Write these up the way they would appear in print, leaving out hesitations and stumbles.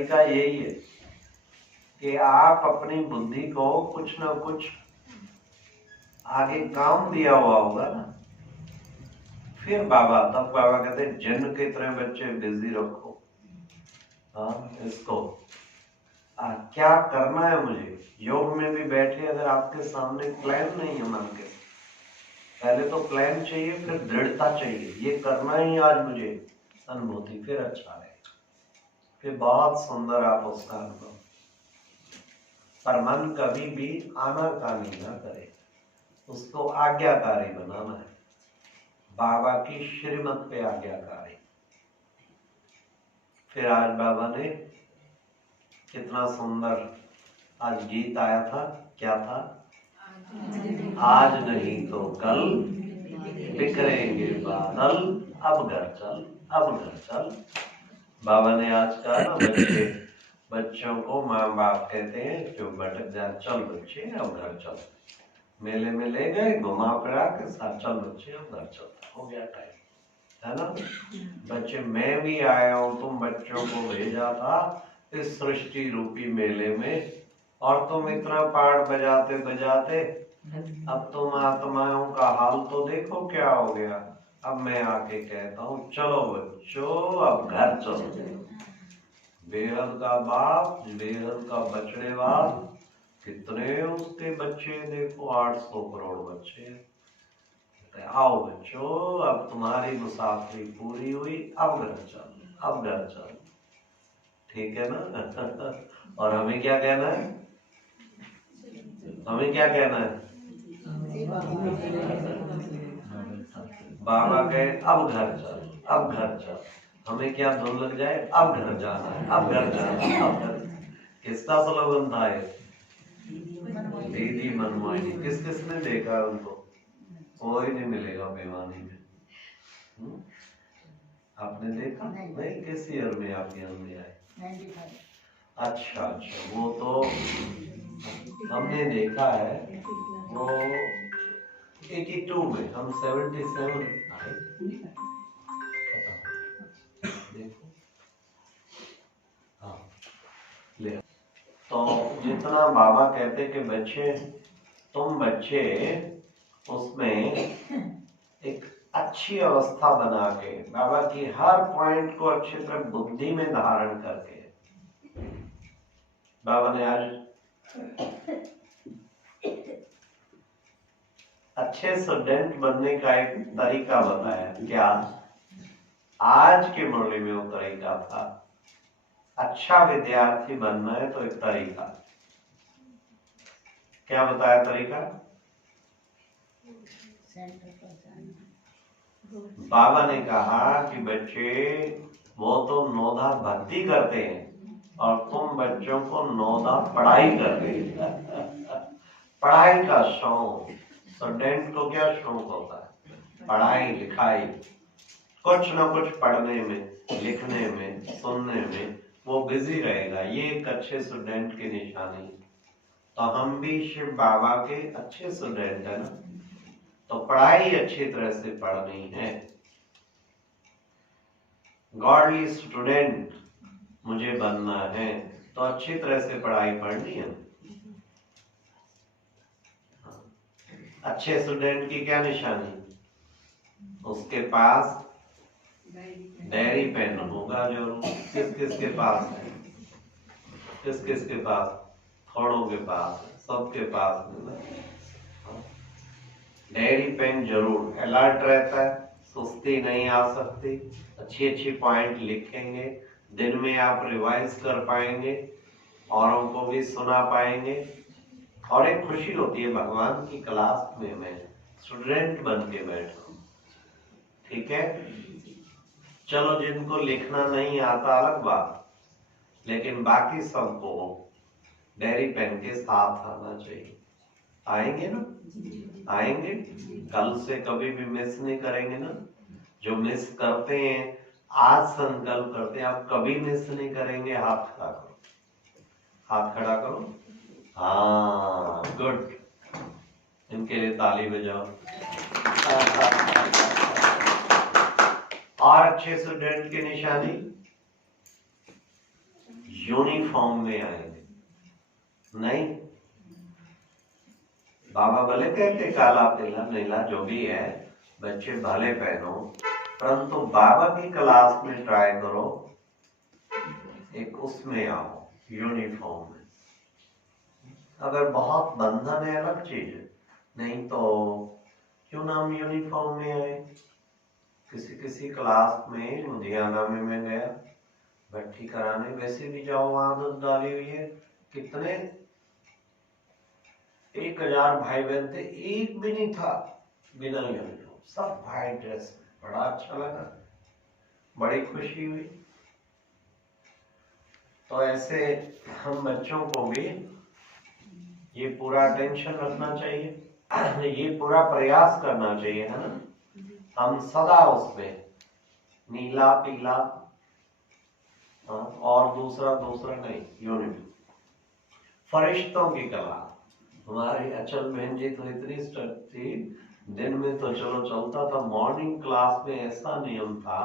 तरीका यही है कि आप अपनी बुद्धि को कुछ ना कुछ आगे काम दिया हुआ होगा ना, फिर तब बाबा कहते जन की तरह बच्चे बिजी रखो। इसको क्या करना है मुझे। योग में भी बैठे अगर आपके सामने प्लान नहीं है मन के, पहले तो प्लान चाहिए, फिर दृढ़ता चाहिए, ये करना ही आज मुझे अनुभूति, फिर अच्छा है, फिर बहुत सुंदर आप उसका अनुभव। पर मन कभी भी आनाकानी ना करे, उसको आज्ञाकारी बनाना है, बाबा की श्रीमत पे आज्ञाकारी। फिर आज बाबा ने कितना सुंदर आज गीत आया था, क्या था? आज नहीं तो कल बिखरेंगे बादल, अब घर चल, अब घर चल। बाबा ने आज कहा ना, बच्चों को माँ बाप कहते हैं जो भटक जाए, चल बच्चे अब घर चल। मेले में ले गए, घुमा फिरा के साथ, चल बच्चे अब घर चल, हो गया टाइम, है ना। बच्चे, मैं भी आया हूं, तुम बच्चों को भेजा था इस सृष्टि रूपी मेले में, और तुम इतना पाठ बजाते बजाते अब तुम आत्माओं का हाल तो देखो क्या हो गया। अब मैं आके कहता हूँ चलो बच्चों अब घर चलो। बेहद का बाप, बेहद का बछड़ेवाल, कितने उसके बच्चे देखो, 800 करोड़ बच्चे। आओ बच्चों अब तुम्हारी मुसाफरी पूरी हुई, अब घर चल, अब घर चल, ठीक है ना। और हमें क्या कहना है, हमें क्या कहना है? बाबा कहे अब घर चल, अब घर चल, हमें क्या धुन लग जाए, अब घर जाना है, अब घर जाना है, अब घर। किसका स्लोगन था ये? दीदी मनमोहिनी। किस किस ने देखा उनको? कोई नहीं मिलेगा बेवानी में। आपने देखा नहीं? किस ईयर में आप यहाँ में आए? 95। अच्छा, वो तो हमने देखा है, वो 82 में, हम 77 आए। देखो, हाँ ले। तो जितना बाबा कहते कि बच्चे, तुम बच्चे उसमें एक अच्छी अवस्था बना के, बाबा की हर पॉइंट को अच्छी तरह बुद्धि में धारण करके, बाबा ने आज अच्छे स्टूडेंट बनने का एक तरीका बताया। क्या? आज के मुरली में वो तरीका था, अच्छा विद्यार्थी बनना है तो एक तरीका। क्या बताया तरीका? बाबा ने कहा कि बच्चे वो तो नौधा भक्ति करते हैं और तुम बच्चों को नौधा पढ़ाई कर रही है। पढ़ाई का शौक, स्टूडेंट को क्या शौक होता है? पढ़ाई लिखाई, कुछ ना कुछ पढ़ने में, लिखने में, सुनने में वो बिजी रहेगा। ये एक अच्छे स्टूडेंट की निशानी। तो हम भी शिव बाबा के अच्छे स्टूडेंट है ना, तो पढ़ाई अच्छी तरह से पढ़नी है। गॉडली स्टूडेंट मुझे बनना है तो अच्छी तरह से पढ़ाई पढ़नी है। अच्छे स्टूडेंट की क्या निशानी? उसके पास डायरी पेन होगा जरूर। किस किस के पास है? किस किस के पास? थोड़ों के पास, सबके पास डायरी पेन जरूर। अलर्ट रहता है, सुस्ती नहीं आ सकती, अच्छी अच्छी पॉइंट लिखेंगे, दिन में आप रिवाइज कर पाएंगे, औरों को भी सुना पाएंगे, और एक खुशी होती है भगवान की क्लास में मैं स्टूडेंट बन के बैठा। ठीक है, चलो जिनको लिखना नहीं आता अलग बात, लेकिन बाकी सबको डायरी पेन के साथ आना चाहिए। आएंगे ना? आएंगे। कल से कभी भी मिस नहीं करेंगे ना। जो मिस करते हैं आज संकल्प करते हैं आप कभी मिस नहीं करेंगे। हाथ खड़ा करो, हाथ खड़ा करो। हाँ, गुड। इनके लिए ताली बजाओ। और अच्छे स्टूडेंट की निशानी यूनिफॉर्म में आएंगे। नहीं, बाबा भले कहते काला पीला नीला जो भी है बच्चे भले पहनो, परंतु बाबा की क्लास में ट्राई करो एक उसमें आओ, यूनिफॉर्म में। अगर बहुत बंधन है अलग चीज है, नहीं तो क्यों ना हम यूनिफॉर्म में आए। किसी क्लास में लुधियाना में मैं गया भट्टी कराने, वैसे भी जाओ वहां आदत डाली हुई है, कितने 1000 भाई बहन थे, एक भी नहीं था बिना यूनिफॉर्म, सब भाई ड्रेस में। बड़ा अच्छा लगा, बड़ी खुशी हुई। तो ऐसे हम बच्चों को भी ये पूरा अटेंशन रखना चाहिए, ये पूरा प्रयास करना चाहिए, है ना। हम सदा उसमें नीला पीला और दूसरा नहीं, यूनिटी। फरिश्तों की कला, हमारी अचल बहन जी तो इतनी स्ट्रिक्ट थी, दिन में तो चलो चलता था, मॉर्निंग क्लास में ऐसा नियम था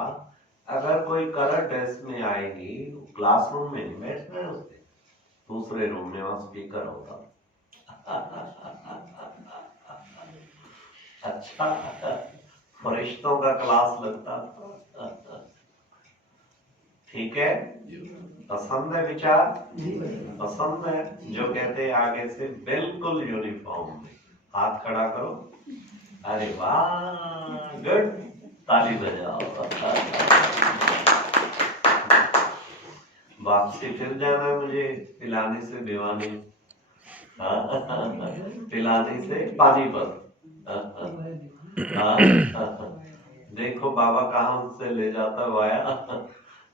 अगर कोई कलर ड्रेस में आएगी क्लासरूम में नहीं बैठना है उसने, दूसरे रूम में वहां स्पीकर होता। अच्छा, फरिश्तों का क्लास लगता था। ठीक है, पसंद है विचार, पसंद है जो कहते आगे से बिल्कुल यूनिफॉर्म में। हाथ खड़ा करो, अरे वाह, गुड, ताली बजाओ। वापसी फिर जाना मुझे पिलानी से भिवानी, पिलानी से पानीपत। देखो बाबा कहाँ से ले जाता वाया।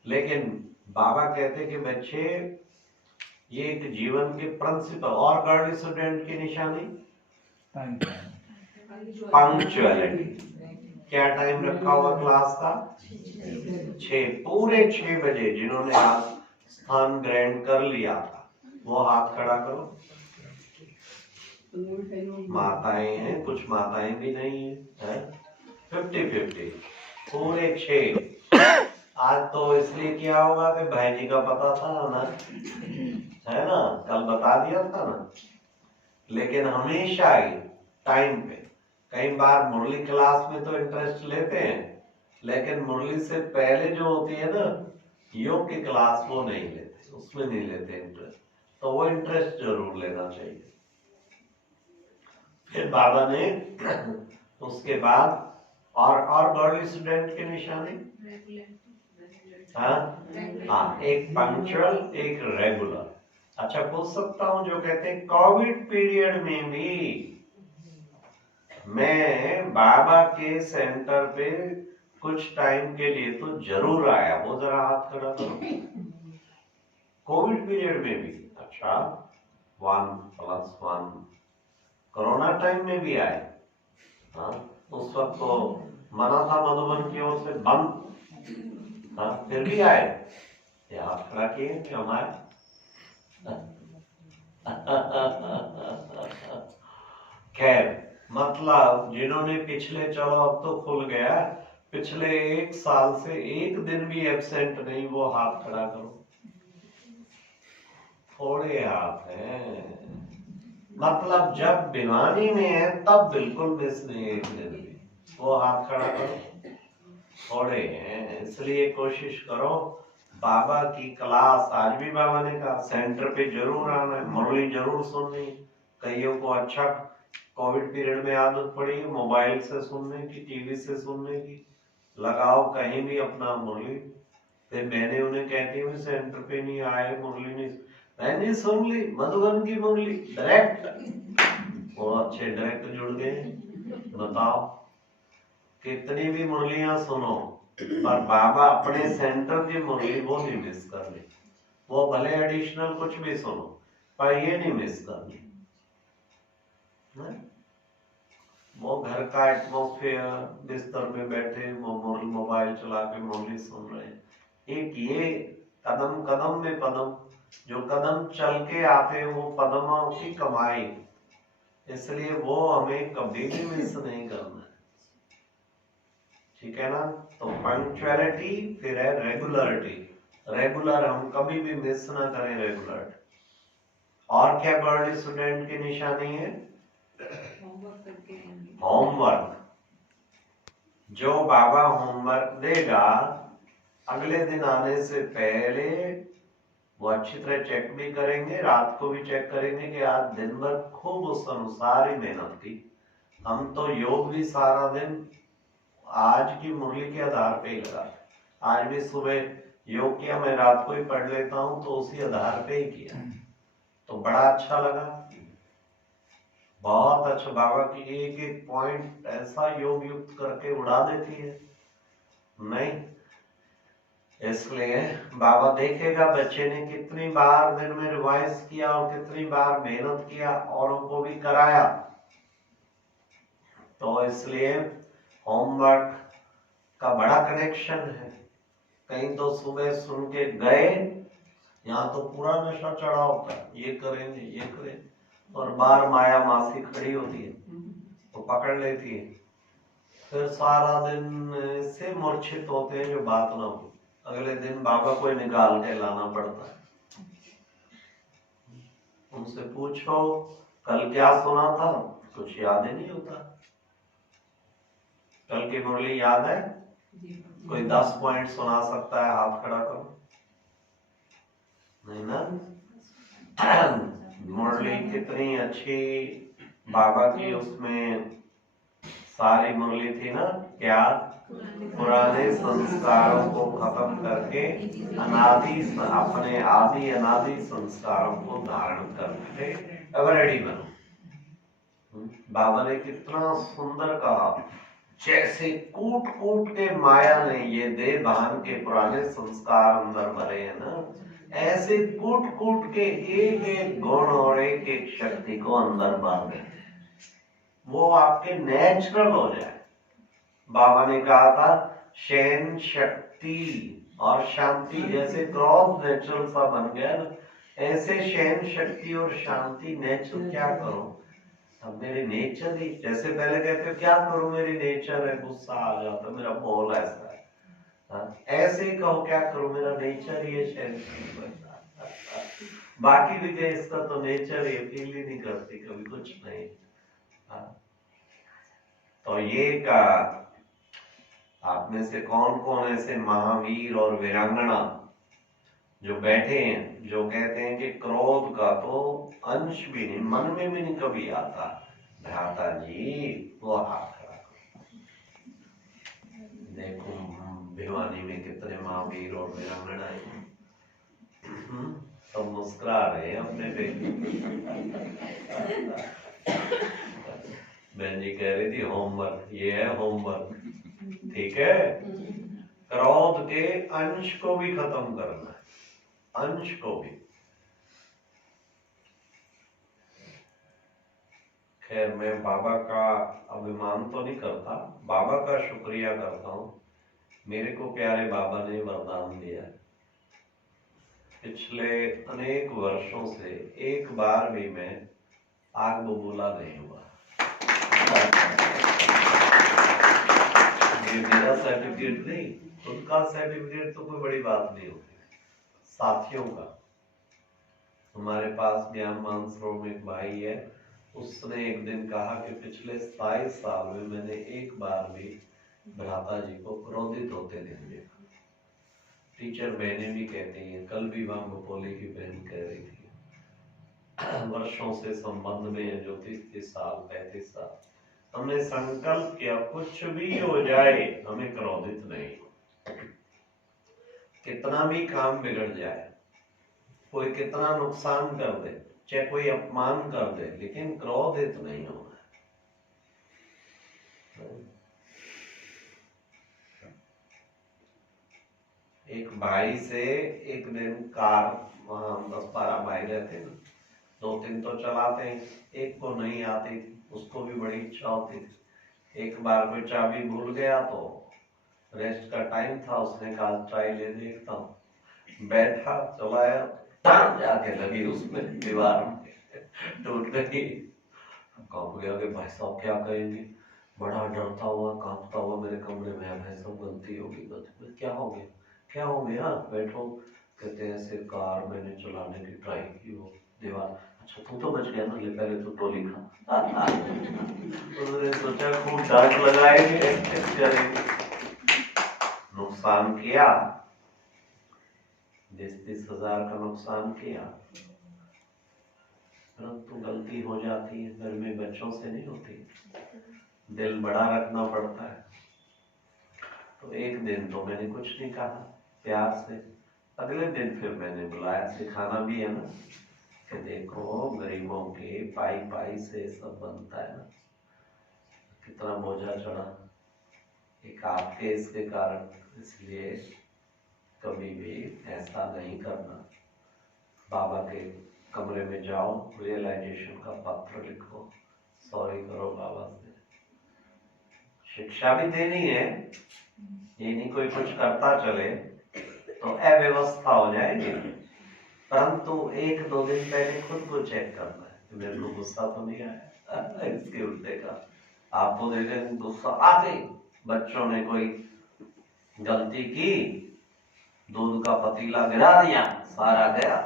लेकिन बाबा कहते कि बच्चे ये एक जीवन के प्रिंसिपल, और गर्ल स्टूडेंट की निशानी पंक्चुअलिटी। क्या टाइम रखा हुआ क्लास का? 6, पूरे 6 बजे। जिन्होंने आज स्थान ग्रहण कर लिया था वो हाथ खड़ा करो। माताएं हैं, कुछ माताएं भी नहीं है, 50-50, पूरे 6। आज तो इसलिए किया होगा कि भाई जी का पता था ना, है ना, कल बता दिया था ना। लेकिन हमेशा ही टाइम पे, कई बार मुरली क्लास में तो इंटरेस्ट लेते हैं, लेकिन मुरली से पहले जो होती है ना योग की क्लास, वो नहीं लेते, उसमें नहीं लेते इंटरेस्ट। तो वो इंटरेस्ट जरूर लेना चाहिए। फिर बाबा ने उसके बाद और गर्ल स्टूडेंट की निशानी, हाँ, एक पंक्चुअल, एक रेगुलर। अच्छा, पूछ सकता हूँ, जो कहते हैं कोविड पीरियड में भी मैं बाबा के सेंटर पे कुछ टाइम के लिए तो जरूर आया, वो जरा हाथ खड़ा करो। कोविड पीरियड में भी, अच्छा, 1+1 कोरोना टाइम में भी आए। हाँ, उस वक्त तो मना था मधुबन की ओर से, बंद, हाँ, फिर भी आए। हाथ खड़ा किए कि हम आए। खैर, मतलब जिन्होंने पिछले, चलो अब तो खुल गया, पिछले 1 साल से एक दिन भी एब्सेंट नहीं, वो हाथ खड़ा करो। थोड़े हाथ हैं, मतलब जब बीमारी में है तब बिल्कुल मिस नहीं, एक दिन भी, वो हाथ खड़ा करो। थोड़े हैं, इसलिए कोशिश करो बाबा की क्लास, आज भी बाबा ने कहा सेंटर पे जरूर आना है, मुरली जरूर सुननी। कईयों को अच्छा कोविड पीरियड में आदत पड़ी है मोबाइल से सुनने की, टीवी से सुनने की, लगाओ कहीं भी अपना मुरली। फिर मैंने उन्हें कहती हूँ सेंटर पे नहीं आए, मुरली नहीं, मैंने सुन ली मधुबन की मुरली डायरेक्ट, वो अच्छे डायरेक्ट जुड़ गए। बताओ कितनी भी मुरलियां सुनो, पर बाबा अपने सेंटर की मुरली वो नहीं मिस करनी। वो भले एडिशनल कुछ भी सुनो, पर ये नहीं मिस करनी। वो घर का एटमोस्फेयर, बिस्तर में बैठे मोबाइल चला के मुरली सुन रहे। एक ये कदम कदम में पदम, जो कदम चल के आते वो पदमों की कमाई, इसलिए वो हमें कभी भी मिस नहीं करना है। ठीक है ना। तो पंक्चुअलिटी, फिर है रेगुलरिटी। रेगुलर हम कभी भी मिस ना करें रेगुलर। और क्या बर्ड स्टूडेंट की निशानी है? होमवर्क। जो बाबा होमवर्क देगा अगले दिन आने से पहले वो अच्छी तरह चेक भी करेंगे, रात को भी चेक करेंगे कि आज दिन भर खूब उस अनुसार ही मेहनत की। हम तो योग भी सारा दिन आज की मुरली के आधार पे ही लगा। आज भी सुबह योग किया, मैं रात को ही पढ़ लेता हूँ, तो उसी आधार पे ही किया, तो बड़ा अच्छा लगा, बहुत अच्छा। बाबा की एक एक पॉइंट ऐसा योग युक्त करके उड़ा देती है नहीं। इसलिए बाबा देखेगा बच्चे ने कितनी बार दिन में रिवाइज किया और कितनी बार मेहनत किया, औरों को भी कराया। तो इसलिए होमवर्क का बड़ा कनेक्शन है। कहीं तो सुबह सुन के गए, यहाँ तो पूरा नशा चढ़ा होता है, ये करेंगे ये करेंगे, और बार माया मासी खड़ी होती है तो पकड़ लेती है। फिर सारा दिन से मूर्छित होते हैं जो बात ना हो। अगले दिन बाबा को निकाल के लाना पड़ता है। उनसे पूछो कल क्या सुना था, कुछ याद ही नहीं होता। कल की मुरली याद है? कोई 10 पॉइंट सुना सकता है? हाथ खड़ा करो। नहीं ना? मुरली कितनी अच्छी बाबा की, उसमें सारी मुरली थी ना क्या? पुराने संस्कारों को खत्म करके अपने आदि अनादि संस्कारों को धारण करके रेडी बनो। बाबा ने कितना सुंदर कहा, जैसे कूट कूट के माया ने ये देह भान के पुराने संस्कार अंदर भरे हैं ना, ऐसे कूट कूट के एक एक गुण और एक एक शक्ति को अंदर भर दे, वो आपके नेचुरल हो जाए। बाबा ने कहा था शैन शक्ति और शांति, जैसे क्रोध नेचुरल सा बन गया ना, ऐसे शैन शक्ति और शांति नेचुरल। क्या करो अब मेरे नेचर ही, जैसे पहले कहते क्या करूं मेरी नेचर है, गुस्सा आ जाता, मेरा बोल ऐसा है, ऐसे ही कहो क्या करूं मेरा नेचर ही है शैन शक्ति। बाकी भी कहे इसका तो नेचर ही, फील ही नहीं करती कभी कुछ नहीं। तो ये का आप में से कौन कौन ऐसे महावीर और वीरांगना जो बैठे हैं, जो कहते हैं कि क्रोध का तो अंश भी नहीं, मन में भी नहीं कभी आता? भ्राता जी वो हाथ खड़ा करो। देखो भिवानी में कितने महावीर और वीरांगना हैं, तो मुस्कुरा रहे हैं अपने पे। बहन जी कह रही थी होमवर्क, ये है होमवर्क, ठीक है। क्रोध के अंश को भी खत्म करना है, अंश को भी। खैर मैं बाबा का अभिमान तो नहीं करता, बाबा का शुक्रिया करता हूँ, मेरे को प्यारे बाबा ने वरदान दिया। पिछले अनेक वर्षों से एक बार भी मैं आग बबूला नहीं हुआ। ये मेरा सर्टिफिकेट नहीं, उनका सर्टिफिकेट तो कोई बड़ी बात नहीं होती, साथियों का। हमारे पास ज्ञान मानसरोवर में एक भाई है, उसने एक दिन कहा कि पिछले 27 साल में मैंने एक बार भी भ्राता जी को क्रोधित होते नहीं देखा। टीचर बहनें भी कहती हैं, कल भी वहां भोपोली की बहन कह रही थी, वर्षों से संबंध में है जो 30 साल 35 साल, हमने संकल्प किया कुछ भी हो जाए हमें क्रोधित नहीं। कितना भी काम बिगड़ जाए, कोई कितना नुकसान कर दे, चाहे कोई अपमान कर दे, लेकिन क्रोधित नहीं होना। एक भाई से एक दिन कार, वहां 10-12 भाई रहते ना, 2-3 तो चलाते हैं, एक को नहीं आती, उसको भी बड़ी इच्छा होती थी। एक बार कोई चाबी भूल गया तो रेस्ट का टाइम था, उसने कहा ट्राई ले देखता हूँ। बैठा चलाया, टांग जाके लगी उसमें दीवार में, टूट गई। कांप गया कि भाई साहब क्या कहेंगे, बड़ा डरता हुआ कांपता हुआ मेरे कमरे में आया, भाई साहब गलती होगी, गलती क्या हो गया, क्या हो गया, बैठो। कहते हैं ऐसे कार मैंने चलाने की ट्राई की, वो दीवार, अच्छा तू तो बच गया ना, ले पहले तो टोली खा। उन्होंने सोचा खूब डांट लगाएंगे, नुकसान किया, 20-30 हजार का नुकसान किया, परंतु गलती हो जाती है, घर में बच्चों से नहीं होती, दिल बड़ा रखना पड़ता है। तो एक दिन तो मैंने कुछ नहीं कहा, प्यार से। अगले दिन फिर मैंने बुलाया, सिखाना भी है ना कि देखो गरीबों के पाई पाई से सब बनता है ना, कितना बोझा चढ़ा एक आपके इसके कारण, इसलिए कभी भी ऐसा नहीं करना। बाबा के कमरे में जाओ, रियलाइजेशन का पत्र लिखो, सॉरी करो बाबा से। शिक्षा भी देनी है, ये नहीं कोई कुछ करता चले तो अव्यवस्था हो जाएगी, परंतु 1-2 दिन पहले खुद को चेक करना है कि मेरे को गुस्सा तो नहीं आया। इसके उल्टे का आपको देखें गुस्सा आ गई, बच्चों ने कोई गलती की, दूध का पतीला गिरा दिया, सारा गया,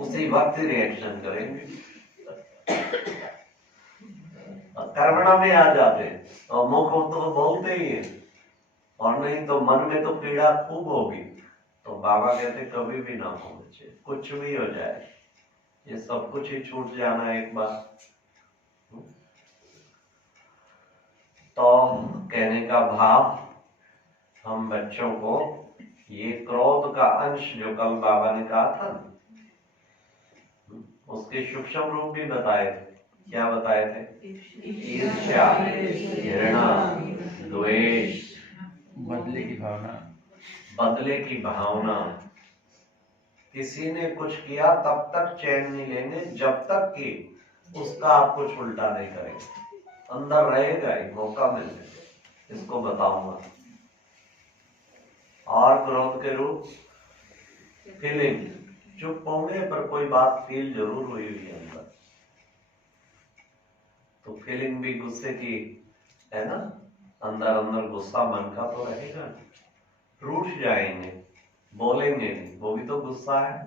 उसी वक्त रिएक्शन करेंगे, कर्मणा में आ जाते हैं और मुख तो बोलते ही है, और नहीं तो मन में तो पीड़ा खूब होगी। तो बाबा कहते कभी भी ना हो बच्चे, कुछ भी हो जाए, ये सब कुछ ही छूट जाना एक बार। तो कहने का भाव, हम बच्चों को ये क्रोध का अंश जो कल बाबा ने कहा था, उसके सूक्ष्म रूप भी बताए थे। क्या बताए थे? ईर्ष्या, घृणा, द्वेष, बदले की भावना, बदले की भावना। किसी ने कुछ किया तब तक चैन नहीं लेंगे जब तक कि उसका आप कुछ उल्टा नहीं करेंगे, अंदर रहेगा ही, मौका मिले, इसको बताऊंगा। और क्रोध के रूप फीलिंग, चुप होंगे पर कोई बात फील जरूर हुई हुई है अंदर, तो फीलिंग भी गुस्से की है ना, अंदर अंदर गुस्सा मन का तो रहेगा। रूठ जाएंगे, बोलेंगे नहीं, वो भी तो गुस्सा है,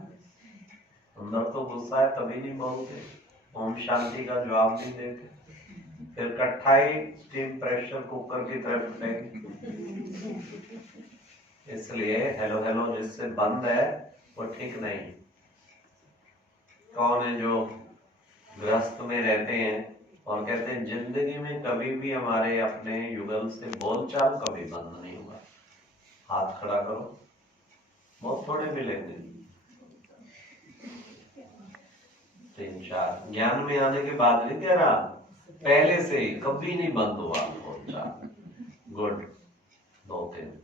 अंदर तो गुस्सा है, तभी नहीं बोलते, ओम शांति का जवाब नहीं देते, फिर कट्ठाई स्टीम प्रेशर कुकर की तरफ फेंक। इसलिए हेलो हेलो जिससे बंद है वो ठीक नहीं। कौन है जो गृहस्थ में रहते हैं और कहते हैं जिंदगी में कभी भी हमारे अपने युगल से बोलचाल कभी बंद नहीं हुआ? हाथ खड़ा करो, बहुत थोड़े मिलेंगे, 3-4। ज्ञान में आने के बाद नहीं कह रहा, पहले से ही कभी नहीं बंद हुआ बोलचाल। गुड। 2-3।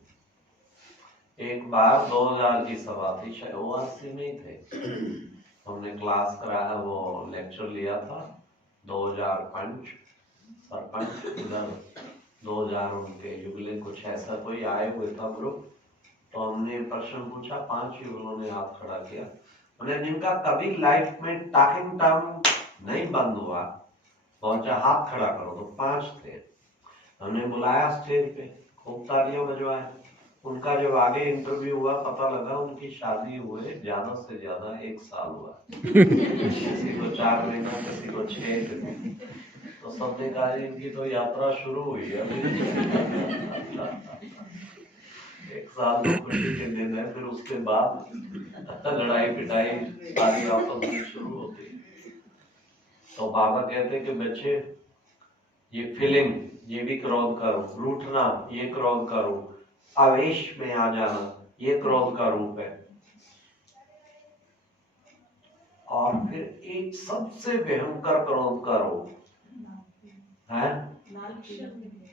एक बार 2000 की सभा थी, शायद ओआरसी में ही थे, हमने क्लास कराया, वो लेक्चर लिया था, 2000 पंच सरपंच, उधर 2000 उनके युगले, कुछ ऐसा कोई आए हुए था ग्रुप। तो हमने प्रश्न पूछा, 5 युगलों ने हाथ खड़ा किया, उन्हें जिनका कभी लाइफ में टॉकिंग टर्म नहीं बंद हुआ, पहुंचा हाथ खड़ा करो, तो 5 थे। हमने बुलाया स्टेज पे, खूब तालियां बजवाए। उनका जब आगे इंटरव्यू हुआ, पता लगा उनकी शादी हुए ज्यादा से ज्यादा 1 साल हुआ, किसी को 4 महीना, किसी को 6। तो सबने कहा इनकी तो यात्रा शुरू हुई है। 1 साल तो खुशी के दिन है, फिर उसके बाद लड़ाई पिटाई सारी आपस में शुरू होती। तो बाबा कहते कि बच्चे ये फीलिंग, ये भी क्रोध का रूप, रूठना ये क्रोध का रूप, आवेश में आ जाना ये क्रोध का रूप है। और फिर एक सबसे भयंकर क्रोध का रूप है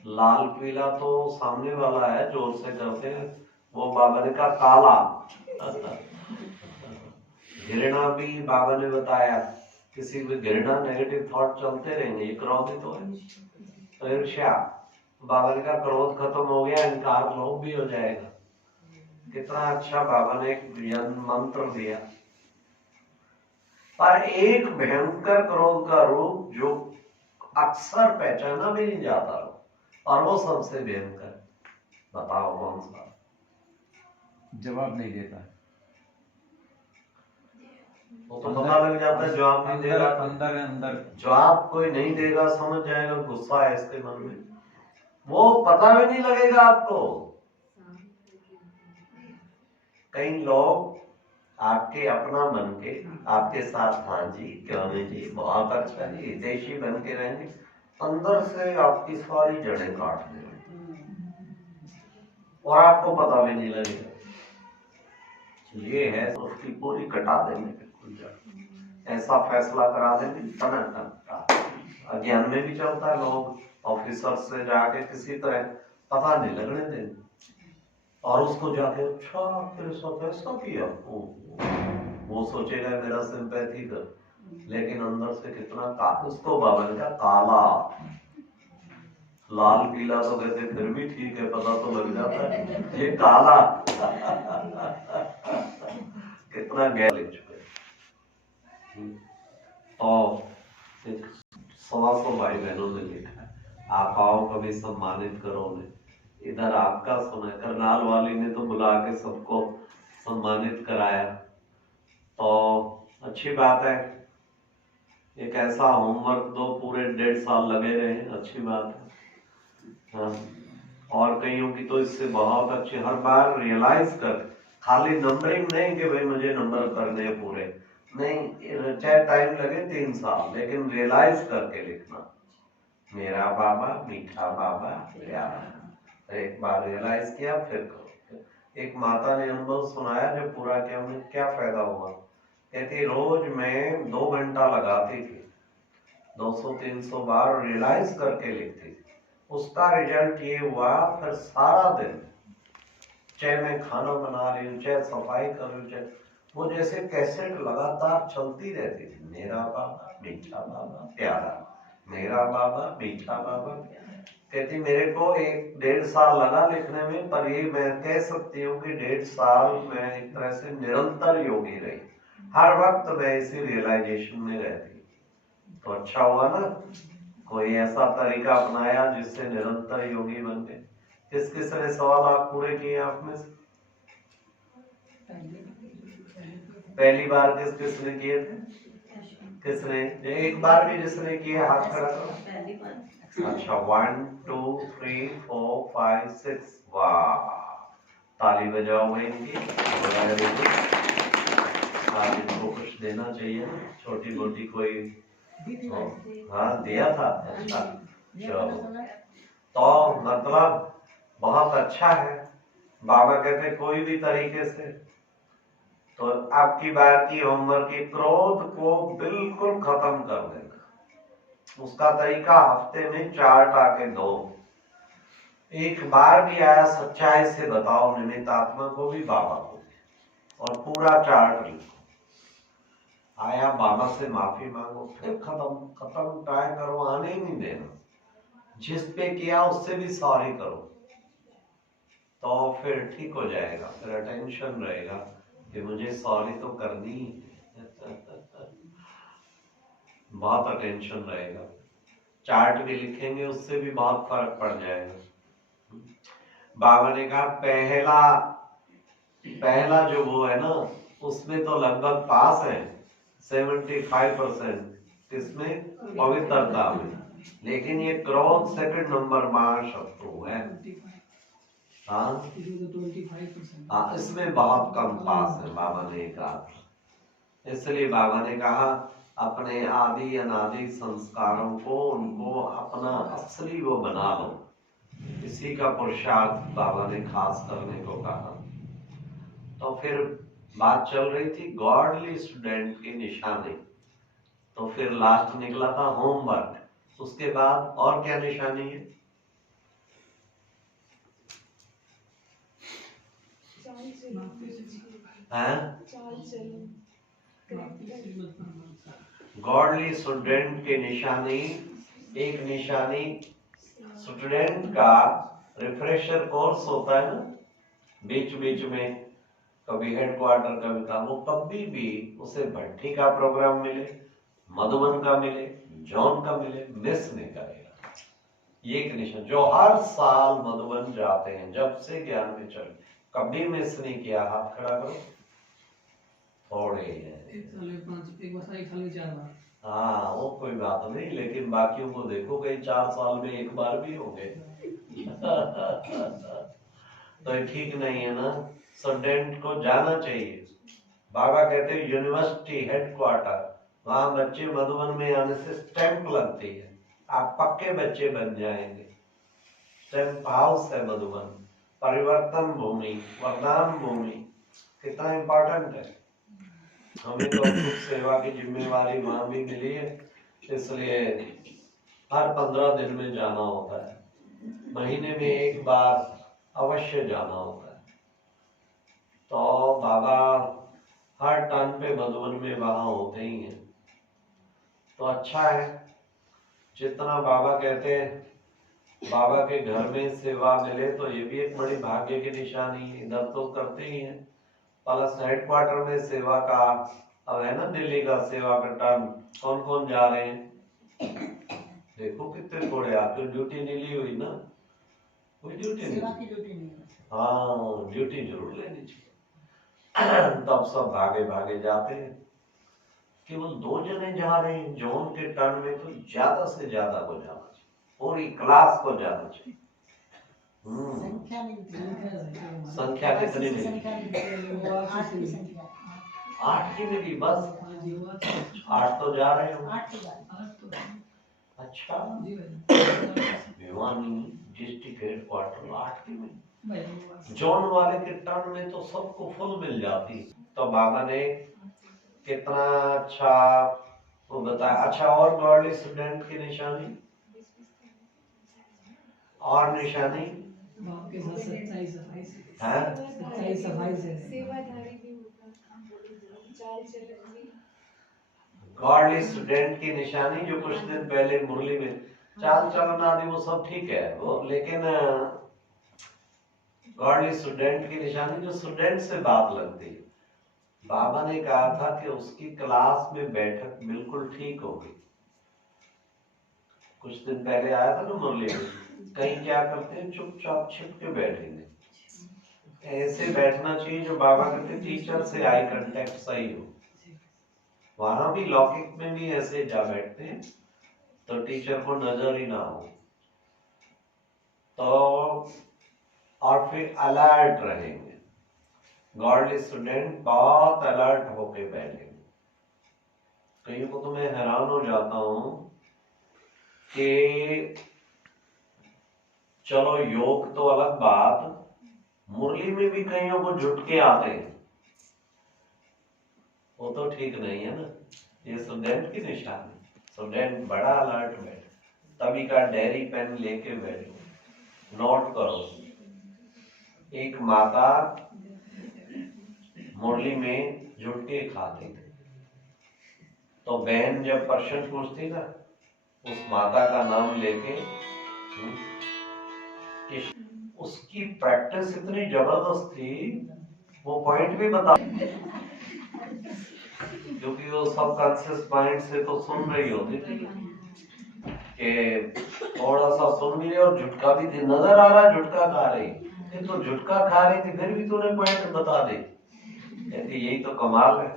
लाल पीला, तो सामने वाला है, जोर से करते हैं, वो बाबा ने कहा काला। घृणा भी बाबा ने बताया, किसी भी घृणा नेगेटिव थॉट चलते रहेंगे, ये क्रोध ही तो है। ईर्ष्या, बाबा ने कहा क्रोध खत्म हो गया, इनकार लोभ भी हो जाएगा। कितना अच्छा बाबा ने एक मंत्र दिया। पर एक भयंकर क्रोध का रूप जो अक्सर पहचाना भी नहीं जाता, और वो सबसे भयंकर, बताओ कौन सा? जवाब नहीं देता। वो तो पता लग जाता है जवाब नहीं देगा। अंदर अंदर जवाब कोई नहीं देगा, समझ जाएगा गुस्सा है इसके मन में, वो पता भी नहीं लगेगा आपको। कई लोग आपके अपना बन के आपके साथ, हाँ जी क्यों नहीं जी, बहुत अच्छा जी, हितैषी बन के रहेंगे, अंदर से आपकी सारी जड़ें काट देंगे और आपको पता भी नहीं लगेगा। ये है तो उसकी पूरी कटा देंगे, बिल्कुल जड़, ऐसा फैसला करा देंगे टनाटन का। अज्ञान में भी चलता है, लोग ऑफिसर से जाके किसी तरह पता नहीं लगने देंगे और उसको जाके अच्छा तेरे साथ ऐसा किया, वो सोचेगा मेरा सिंपैथी कर, लेकिन अंदर से कितना उसको बाबा ने कहा काला, लाल पीला तो कहते फिर भी ठीक है, पता तो लग जाता है, ये काला कितना गहरा ले चुके। और 100 भाई बहनों ने लिखा है, आप आओ कभी सम्मानित करो उन्हें। इधर आपका सुना, करनाल वाली ने तो बुला के सबको सम्मानित कराया, तो अच्छी बात है। एक ऐसा होमवर्क दो, पूरे 1.5 साल लगे रहे, अच्छी बात है। हाँ, और कईयों की तो इससे बहुत अच्छी, हर बार रियलाइज कर, खाली नंबरिंग नहीं कि भाई मुझे नंबर करने पूरे, नहीं, चाहे टाइम लगे 3 साल, लेकिन रियलाइज करके लिखना, मेरा बाबा मीठा बाबा प्यारा। एक बार रियलाइज किया फिर करो। एक माता ने अनुभव सुनाया, जब पूरा किया उन्हें क्या फायदा हुआ, कहती रोज मैं 2 घंटा लगाती थी, 200-300 बार रियलाइज करके लिखती थी। उसका रिजल्ट ये हुआ, फिर सारा दिन चाहे मैं खाना बना रही हूँ, चाहे सफाई कर रही हूँ, चाहे वो जैसे कैसेट लगातार चलती रहती थी, मेरा बाबा मीठा बाबा प्यारा, मेरा बाबा मीठा बाबा। कहती मेरे को 1-1.5 साल लगा लिखने में, पर ये मैं कह सकती हूँ कि 1.5 साल मैं एक तरह से निरंतर योगी रही, हर वक्त मैं इसी रियलाइजेशन में रहती। तो अच्छा हुआ ना, कोई ऐसा तरीका अपनाया जिससे निरंतर योगी बन गए। किस किस ने 1.25 लाख पूरे किए आप में से? पहली बार किस किस ने किए थे? किसने? एक बार भी जिसने किए हाथ खड़ा करो। अच्छा, 1 2 3 4 5 6, वाह, ताली बजाओ भाई इनकी। आज इनको कुछ देना चाहिए, छोटी मोटी कोई, हाँ दिया था, अच्छा चलो, तो मतलब बहुत अच्छा है। बाबा कहते कोई भी तरीके से, तो आपकी बार की होमवर्क की क्रोध को बिल्कुल खत्म कर देना। उसका तरीका हफ्ते में 4 टाके दो, एक बार भी आया सच्चाई से बताओ, निमित्त आत्मा को भी बाबा को भी, और पूरा चार्ट लिखो। आया बाबा से माफी मांगो, फिर खत्म ट्राई करो, आने ही नहीं देना। जिस पे किया उससे भी सॉरी करो, तो फिर ठीक हो जाएगा। फिर अटेंशन रहेगा कि मुझे सॉरी तो करनी है बहुत अटेंशन रहेगा। चार्ट भी लिखेंगे, उससे भी बहुत फर्क पड़ जाएगा। बाबा ने कहा पहला जो वो है ना, उसमें तो लगभग पास है 75%, किसमें? पवित्रता में। लेकिन ये क्रोध सेकंड नंबर महाशत्रु है। हाँ, इसमें बहुत कम पास है, बाबा ने कहा। इसलिए बाबा ने कहा अपने आदि अनादि संस्कारों को, उनको अपना असली वो बना लो। इसी का पुरुषार्थ बाबा ने खास करने को कहा। तो फिर बात चल रही थी गॉडली स्टूडेंट की निशानी, तो फिर लास्ट निकला था होमवर्क। उसके बाद और क्या निशानी है? गॉडली स्टूडेंट की निशानी, एक निशानी स्टूडेंट का रिफ्रेशर कोर्स होता है ना, बीच बीच में कभी हेडक्वार्टर का भी था, वो कभी भी उसे भट्टी का प्रोग्राम मिले, मधुबन का मिले, जॉन का मिले, मिस नहीं करेगा। ये एक निशान जो हर साल मधुबन जाते हैं, जब से ज्ञान में चले, कभी मिस नहीं किया। हाथ खड़ा करो। थोड़े एक साल में 5, एक बार 1 साल में 4 बार। हाँ वो कोई बात नहीं, लेकिन बाकियों को देखो कई 4 साल में एक बार भी होंगे। तो ये ठीक नहीं है ना। स्टूडेंट को जाना चाहिए। बाबा कहते हैं यूनिवर्सिटी हेडक्वार्टर, वहां बच्चे मधुबन में आने से स्टैंप लगती है, आप पक्के बच्चे बन जाएंगे। स्टैंप हाउस है मधुबन, परिवर्तन भूमि, वरदान भूमि। कितना इम्पोर्टेंट है। हमें तो कुछ सेवा की जिम्मेवारी वहां भी मिली है, इसलिए हर 15 दिन में जाना होता है, महीने में एक बार अवश्य जाना होता है। तो बाबा हर टर्न पे मधुबन में वहां होते ही हैं। तो अच्छा है, जितना बाबा कहते हैं बाबा के घर में सेवा मिले तो ये भी एक बड़ी भाग्य की निशानी है। इधर तो करते ही हैं, प्लस हेडक्वार्टर में सेवा का अब है ना, दिल्ली का सेवा का टर्न। कौन कौन जा रहे हैं देखो, कितने थोड़े। आपकी ड्यूटी नहीं ली हुई ना, कोई ड्यूटी नहीं, हाँ ड्यूटी जरूर लेनी चाहिए। तब सब भागे भागे जाते हैं। केवल 2 जने जा रहे हैं जोन के टर्न में, तो ज्यादा से ज्यादा को जाना चाहिए, पूरी क्लास को जाना चाहिए। संख्या कितनी मिली? 8 की मिली बस। 8 तो जा रहे हो। अच्छा, भिवानी डिस्ट्रिक्ट हेडक्वार्टर 8 की मिली। जोन वाले के टर्न में तो सबको फुल मिल जाती। तो बाबा ने कितना अच्छा वो बताया। अच्छा, और गॉडली स्टूडेंट की निशानी और निशानी आपके साथ सच्चाई सफाई से, है, सच्चाई सफाई से सेवाधारी भी होगा, चाल चलन भी। गॉडली स्टूडेंट की निशानी जो कुछ दिन पहले मुरली में चाल चलन आदि वो सब ठीक है वो, लेकिन गॉडली स्टूडेंट की निशानी जो स्टूडेंट से बात लगती है। बाबा ने कहा था कि उसकी क्लास में बैठक बिल्कुल ठीक होगी। कुछ दिन पहले आया था ना मुरली में, कहीं क्या करते हैं चुपचाप छिप के बैठेंगे। ऐसे बैठना चाहिए जो बाबा कहते टीचर से आई कांटेक्ट सही हो। वहां भी लौकिक में भी ऐसे जा बैठते हैं तो टीचर को नजर ही ना हो। तो और फिर अलर्ट रहेंगे। गॉडली स्टूडेंट बहुत अलर्ट होके बैठेंगे। कहीं को तो मैं हैरान हो जाता हूं कि चलो योग तो अलग बात, मुरली में भी कईयों को झुटके आते हैं, वो तो ठीक नहीं है ना। ये स्टूडेंट की निशानी, स्टूडेंट बड़ा अलर्ट बैठे, तभी का डायरी पेन लेके बैठो, नोट करो। एक माता मुरली में झुटके खाते थे, तो बहन जब प्रश्न पूछती ना, उस माता का नाम लेके उसकी प्रैक्टिस इतनी जबरदस्त थी, वो पॉइंट भी बता, क्योंकि वो सबकॉन्शियस माइंड से तो सुन रही होती थी कि थोड़ा सा सुन भी और झुटका भी थी, नजर आ रहा झुटका खा रही, तो झुटका खा रही थी फिर भी तूने पॉइंट बता दी। कहती यही तो कमाल है।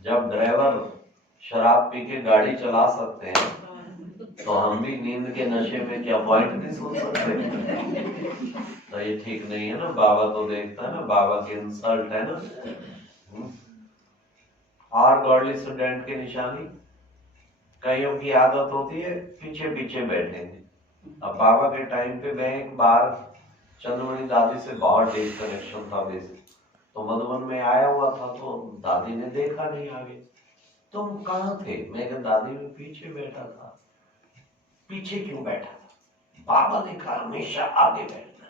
जब ड्राइवर शराब पी के गाड़ी चला सकते हैं तो हम भी नींद के नशे में क्या पॉइंट नहीं सुन सकते? तो ये ठीक नहीं है ना। बाबा तो देखता है ना, बाबा की इंसल्ट है ना। और गॉडली स्टूडेंट की निशानी, कईयों की आदत होती है पीछे पीछे बैठेंगे। अब बाबा के टाइम पे मैं एक बार चंद्रमणि दादी से बहुत डीप कनेक्शन था बेसिक, तो मधुबन में आया हुआ था, तो दादी ने देखा नहीं आगे, तुम कहाँ थे? मैं कहा दादी में पीछे बैठा था। पीछे क्यों बैठा था? बाबा ने कहा हमेशा आगे बैठना,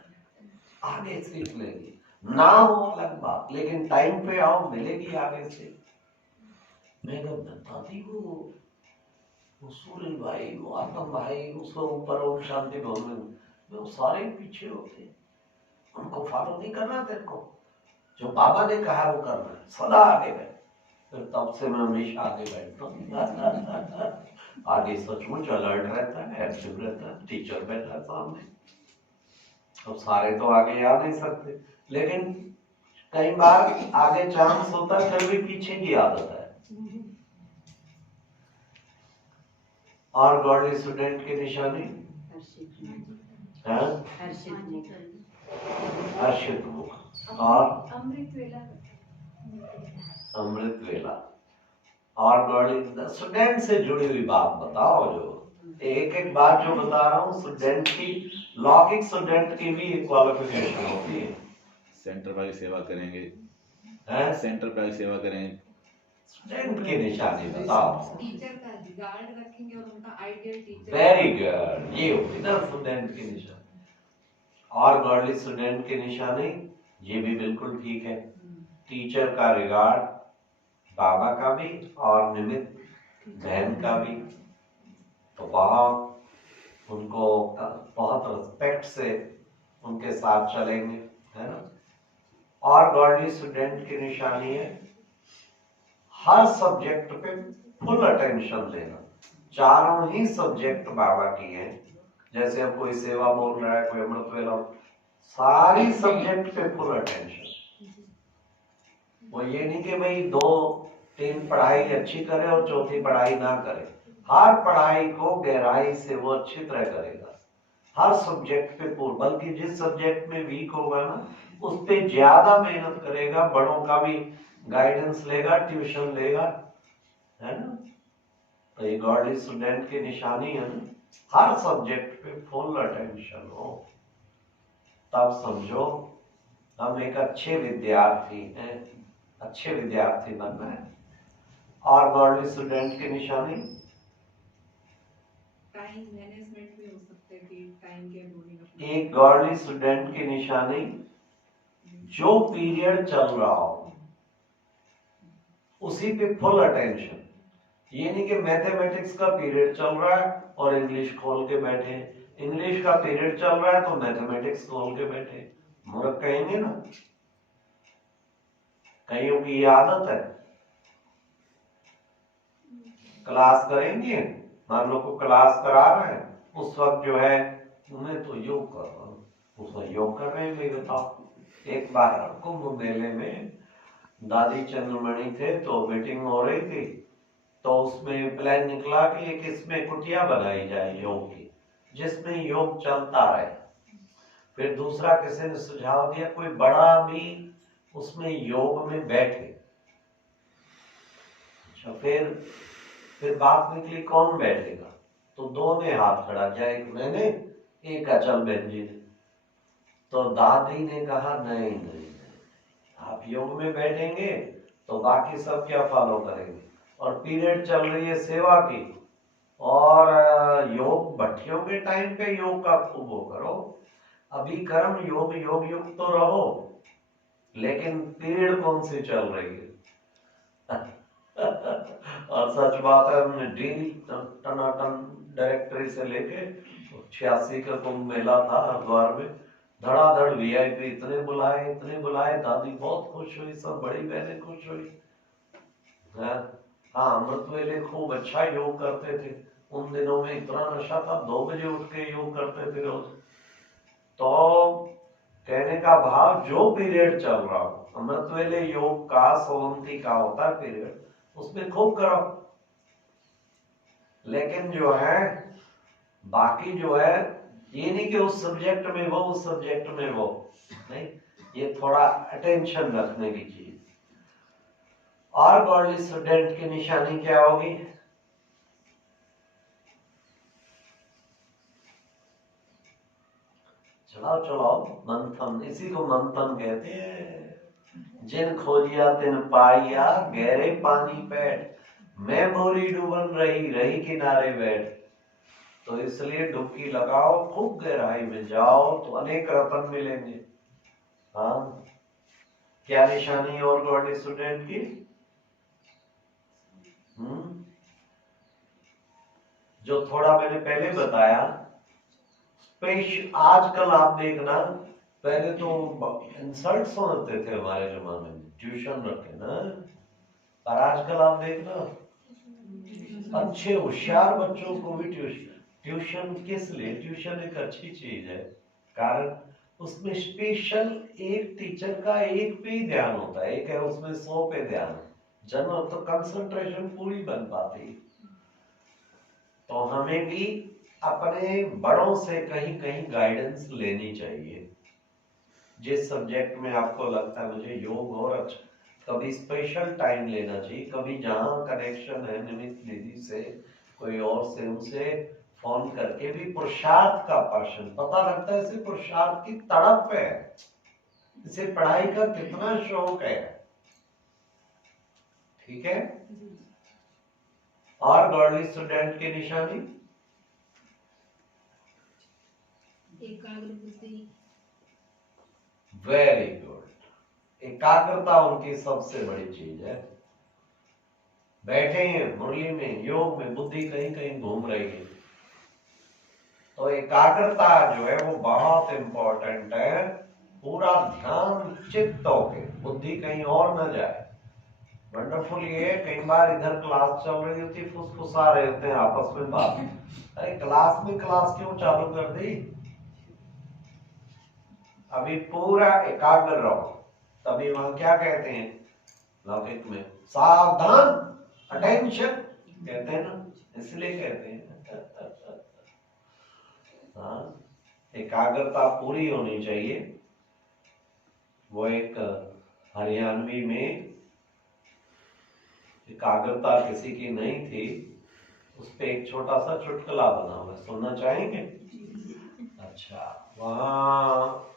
आगे सीख लेगी, ना हो अलग बात, लेकिन टाइम पे आओ, मिलेगी आगे से। मैं कहा दादी वो सूरज भाई, वो आतम भाई, उसके ऊपर ओम शांति भवन में वो सारे पीछे होते, उनको फॉलो नहीं करना तेरे को, जो बाबा ने कहा वो करना, सदा आगे बैठ। फिर तब से मैं हमेशा आगे बैठता हूँ। आगे सचमुच अलर्ट रहता है, एक्टिव रहता है, टीचर बैठा है सामने। अब सारे तो आगे आ नहीं सकते, लेकिन कई बार आगे चांस होता है, फिर भी पीछे की आदत है। और गॉडली स्टूडेंट की निशानी हर्षित मुख और अमृत वेला। और गॉडली स्टूडेंट से जुड़ी हुई बात बताओ, जो एक एक बात जो बता रहा हूँ, स्टूडेंट की, लौकिक स्टूडेंट की भी क्वालिफिकेशन होती है। सेंटर पर सेवा करेंगे, हैं? सेंटर पर सेवा करेंगे। स्टूडेंट की निशानी बताओ। टीचर का रिगार्ड रखेंगे और उनका आइडियल टीचर। वेरी गुड, ये होगी ना स्टूडेंट की निशानी। और गॉडली स्टूडेंट की निशानी, ये भी बिल्कुल ठीक है। टीचर का रिगार्ड, बाबा का भी और निमित्त बहन का भी, तो बहुत उनको बहुत रिस्पेक्ट से उनके साथ चलेंगे, है ना। और गॉडली स्टूडेंट की निशानी है हर सब्जेक्ट पे फुल अटेंशन देना। चारों ही सब्जेक्ट बाबा की हैं, जैसे अब कोई सेवा बोल रहा है, कोई अमृत वेला, सारी सब्जेक्ट पे फुल अटेंशन। वो ये नहीं कि भाई 2-3 पढ़ाई अच्छी करे और चौथी पढ़ाई ना करे, हर पढ़ाई को गहराई से वो अच्छी तरह करेगा, हर सब्जेक्ट पे पूर्ण, बल्कि जिस सब्जेक्ट में वीक होगा ना उस पे ज्यादा मेहनत करेगा, बड़ों का भी गाइडेंस लेगा, ट्यूशन लेगा, है ना। तो ये गॉडली स्टूडेंट की निशानी है ना, हर सब्जेक्ट पे फुल अटेंशन हो, तब समझो हम एक अच्छे विद्यार्थी हैं, अच्छे विद्यार्थी बनना है। और गॉडली स्टूडेंट की निशानी टाइम मैनेजमेंट भी हो सकते हैं कि टाइम के अकॉर्डिंग। एक गॉडली स्टूडेंट की निशानी, जो पीरियड चल रहा हो उसी पे फुल अटेंशन। ये नहीं कि मैथमेटिक्स का पीरियड चल रहा है और इंग्लिश खोल के बैठे, इंग्लिश का पीरियड चल रहा है तो मैथमेटिक्स खोल के बैठे, मूर्ख कहेंगे ना। कईयों की ये आदत है, क्लास करेंगे, मान लो को क्लास करा रहे हैं, उस वक्त जो है मैं तो योग कर रहा हूँ, उसमें योग कर रहे हैं। मैं बताओ, एक बार कुंभ मेले में दादी चंद्रमणि थे तो मीटिंग हो रही थी, तो उसमें प्लान निकला कि एक इसमें कुटिया बनाई जाए योग की, जिसमें योग चलता रहे। फिर दूसरा किसी ने सुझाव दिया कोई बड़ा भी उसमें योग में बैठे। अच्छा, फिर बात निकली कौन बैठेगा, तो दो ने हाथ खड़ा किया, एक मैंने, एक अचल बहन जी ने। तो दादी ने कहा नहीं नहीं, आप योग में बैठेंगे तो बाकी सब क्या फॉलो करेंगे, और पीरियड चल रही है सेवा की, और योग भट्टियों के टाइम पे योग का खूब वो करो, अभी कर्म योग योग युक्त तो रहो, लेकिन पीरियड कौन सी चल रही है। और सच बात है, हमने डेली टनाटन डायरेक्टरी से लेके 86 का कुंभ मेला था हरिद्वार में, धड़ाधड़ वीआईपी इतने बुलाए, दादी बहुत खुश हुई, सब बड़ी बहनें खुश हुई। हाँ, अमृत वेले खूब अच्छा योग करते थे, उन दिनों में इतना नशा था, 2 बजे उठ के योग करते थे रोज। तो कहने का भाव, जो पीरियड चल रहा हो, अमृत वेले योग का सोलंती का होता है पीरियड, उसमें खूब करो, लेकिन जो है बाकी जो है ये नहीं कि उस सब्जेक्ट में वो, उस सब्जेक्ट में वो नहीं, ये थोड़ा अटेंशन रखने की चीज। और गॉडली स्टूडेंट की निशानी क्या होगी, चलाओ मंथन, इसी को मंथन कहते हैं। जिन खोजिया तिन पाइया, गहरे पानी पैठ, मैं बोरी डूबन रही किनारे बैठ। तो इसलिए डुबकी लगाओ, खूब गहराई में जाओ तो अनेक रतन मिलेंगे। हाँ, क्या निशानी और गॉडली स्टूडेंट की, जो थोड़ा मैंने पहले बताया, आजकल आप देखना, पहले तो इंसल्ट होते थे हमारे जमाने में, ट्यूशन रखे ना, और आजकल आप देखना अच्छे होशियार बच्चों को भी ट्यूशन किस लिए, ट्यूशन एक अच्छी चीज है, कारण उसमें स्पेशल एक टीचर का एक पे ही ध्यान होता है, एक है उसमें 100 पे ध्यान, जनरल तो कंसंट्रेशन पूरी बन पाती। तो हमें भी अपने बड़ों से कहीं कहीं गाइडेंस लेनी चाहिए। जिस सब्जेक्ट में आपको लगता है मुझे योग और अच्छा, कभी स्पेशल टाइम लेना चाहिए, कभी जहां कनेक्शन है निमित दीदी से कोई और से उनसे फोन करके भी पुरुषार्थ का पर्सन पता लगता है, इसे पुरुषार्थ की तड़प है, इसे पढ़ाई का कितना शौक है। ठीक है। और गॉडली स्टूडेंट की निशानी एकाग्र बुद्धि। Very good. एकाग्रता उनकी सबसे बड़ी चीज है। बैठे हैं मुरली में, योग में, बुद्धि कहीं कहीं घूम रही है, तो एकाग्रता जो है वो बहुत इंपॉर्टेंट है। पूरा ध्यान चित्त होके, बुद्धि कहीं और न जाए। वंडरफुल ये है, कई बार इधर क्लास चल रही होती है, फुसफुसा रहे होते हैं आपस में बात, अरे क्लास में क्लास क्यों चालू कर दी? अभी पूरा एकाग्र रहो। तभी वहां क्या कहते हैं लौकिक में, सावधान, अटेंशन कहते हैं ना, इसलिए कहते हैं। हाँ, एकाग्रता पूरी होनी चाहिए। वो एक हरियाणवी में एकाग्रता किसी की नहीं थी, उस पे एक छोटा सा चुटकुला बना हुआ है, सुनना चाहेंगे? अच्छा, वहां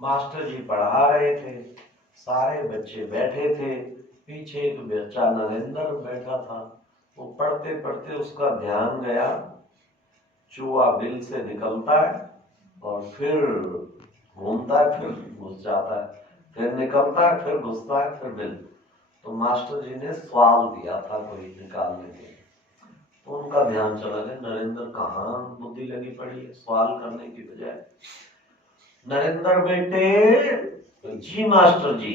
मास्टर जी पढ़ा रहे थे, सारे बच्चे बैठे थे, पीछे एक बच्चा नरेंद्र बैठा था। वो पढ़ते पढ़ते उसका ध्यान गया, चूहा बिल से निकलता है और फिर घूमता है, फिर घुस जाता है, फिर निकलता है, फिर घुसता है, फिर बिल। तो मास्टर जी ने सवाल दिया था कोई निकालने के लिए, तो उनका ध्यान चला गया, नरेंद्र कहाँ बुद्धि लगी पड़ी है सवाल करने की बजाय। नरेंद्र बेटे, जी मास्टर जी,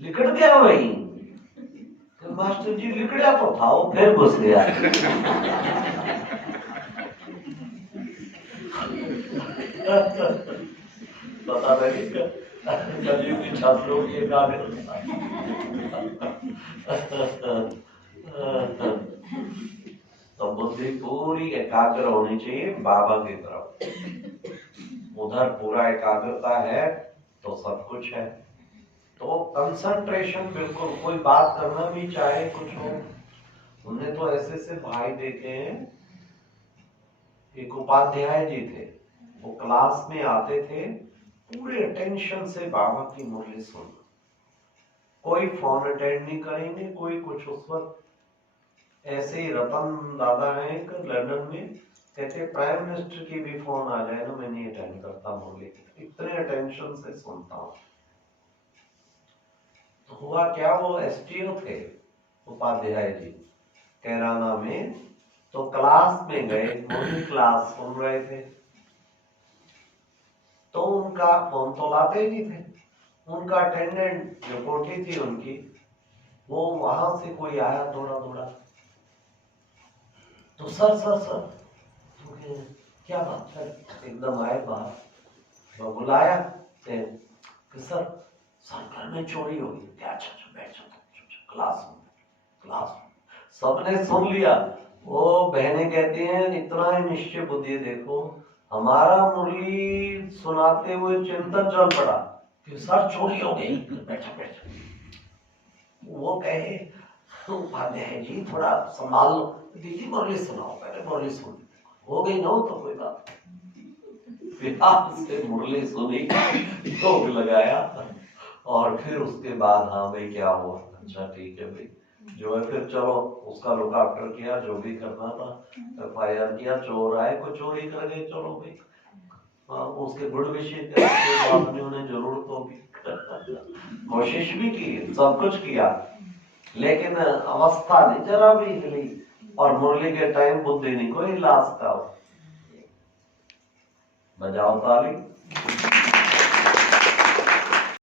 लिकड़ गया वही। तो मास्टर जी लिकड़ा तो था, वो फिर घुस गया। पता लगेगा कलयुग की छात्रों की एकाग्रता। तो बुद्धि पूरी एकाग्र होनी चाहिए बाबा की तरफ। उधर पूरा एकाग्रता है तो सब कुछ है। तो कंसंट्रेशन बिल्कुल, कोई बात करना भी चाहे कुछ हो। हमने तो ऐसे से भाई देखे हैं, एक उपाध्याय जी थे, वो क्लास में आते थे, पूरे अटेंशन से बाबा की मुरली सुनना, कोई फोन अटेंड नहीं करेंगे, कोई कुछ। उस वक्त ऐसे ही रतन दादा हैं लंदन में, कहते प्राइम मिनिस्टर की भी फोन आ जाए ना मैं नहीं अटेंड करता मुरली, इतने अटेंशन से सुनता हूँ। तो हुआ क्या, वो एसटीओ थे उपाध्याय जी कैराना में, तो क्लास में गए, मुरली क्लास सुन रहे थे, तो उनका फोन तो लाते ही नहीं थे। उनका अटेंडेंट जो कोठी थी उनकी, वो वहां से कोई आया दौड़ा दौड़ा, तो सर सर सर, तो क्या बात है, एकदम आए बाहर, वो बुलाया कि सर घर में चोरी हो गई। क्या? अच्छा अच्छा बैठ जाओ, क्लास सबने सुन लिया। वो बहनें कहती हैं इतना ही निश्चय बुद्धि देखो, हमारा मुरली सुनाते हुए चिंतन चल पड़ा कि सर चोरी हो गई। बैठा बैठा, वो कहे उपाध्याय जी थोड़ा संभाल लो, दीदी मुरली सुनाओ, पहले मुरली सुन, हो गई ना तो कोई बात। से मुरली सुनी, भोग लगाया, और फिर उसके बाद हाँ भाई क्या हुआ, अच्छा ठीक है भाई जो है, फिर चलो उसका लुक आफ्टर किया, जो भी करना था, FIR किया, चोर आए को चोरी कर गए, चलो भाई उसके गुड विशेष आदमी उन्हें जरूरत होगी। कोशिश भी की, सब कुछ किया, लेकिन अवस्था नहीं जरा भी हिली, और मुरली के टाइम बुद्धि नहीं कोई लाश का। बजाओ ताली।